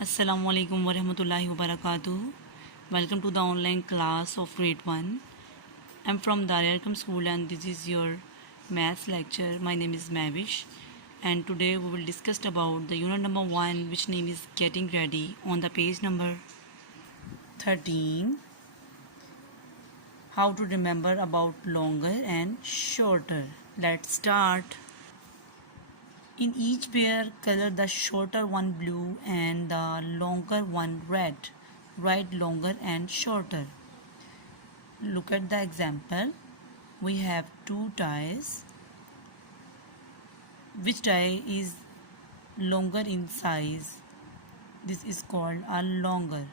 Assalamu alaikum wa rahmatullahi wa barakatuh. Welcome to the online class of grade 1. I'm from Darya Arkam School and this is your maths lecture. My name is Mavish and today we will discuss about the unit number 1, which name is getting ready, on the page number 13. How to remember about longer and shorter. Let's start. In each pair, color the shorter one blue and the longer one red. Write longer and shorter. Look at the example. We have two ties. Which tie is longer in size? This is called a longer.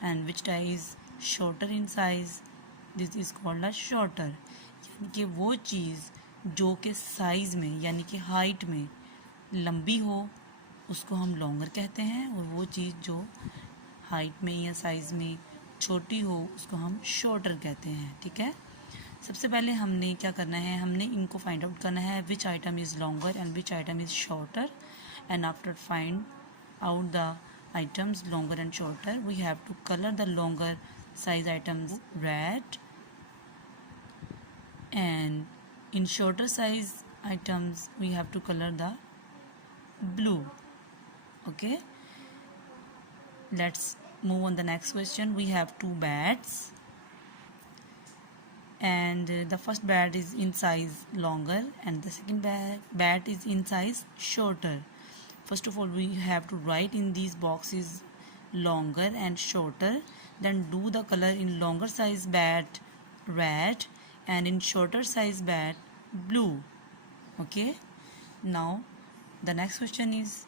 And which tie is shorter in size? This is called a shorter. यानी कि वो चीज़ जो कि size में यानी कि height में लंबी हो उसको हम लॉन्गर कहते हैं, और वो चीज़ जो हाइट में या साइज़ में छोटी हो उसको हम शॉर्टर कहते हैं. ठीक है. सबसे पहले हमने क्या करना है, हमने इनको फाइंड आउट करना है विच item is longer and which item is shorter. And after find out the items longer and shorter, we have to color the longer size items red, and in shorter size items we have to color the blue. Okay, let's move on the next question. We have two bats and the first bat is in size longer and the second bat is in size shorter. First of all, we have to write in these boxes longer and shorter, then do the color in longer size bat red and in shorter size bat blue. Okay, now the next question is,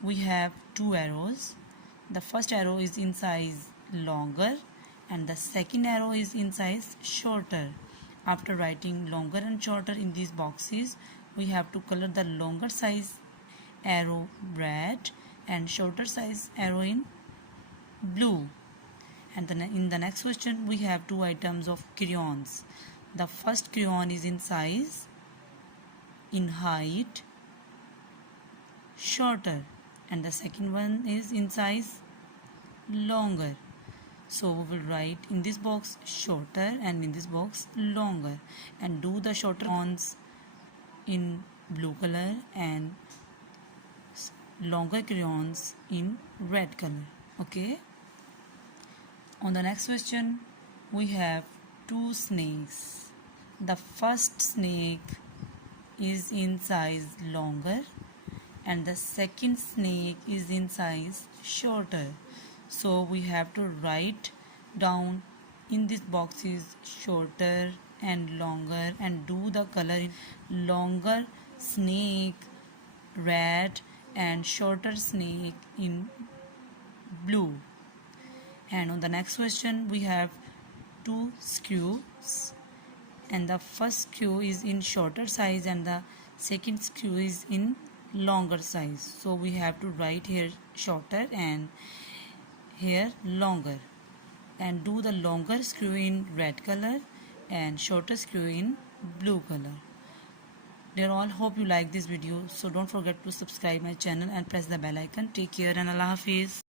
we have two arrows. The first arrow is in size longer and the second arrow is in size shorter. After writing longer and shorter in these boxes, we have to color the longer size arrow red and shorter size arrow in blue. And then in the next question we have two items of crayons. The first crayon is in size, in height shorter, and the second one is in size longer. So we will write in this box shorter and in this box longer, and do the shorter crayons in blue color and longer crayons in red color. Okay, on the next question we have two snakes. The first snake is in size longer and the second snake is in size shorter. So we have to write down in these boxes shorter and longer and do the color in longer snake red and shorter snake in blue. And on the next question we have two screws and the first screw is in shorter size and the second screw is in longer size. So we have to write here shorter and here longer, and do the longer screw in red color and shorter screw in blue color. Dear all, hope you like this video, so don't forget to subscribe my channel and press the bell icon. Take care and Allah Hafiz.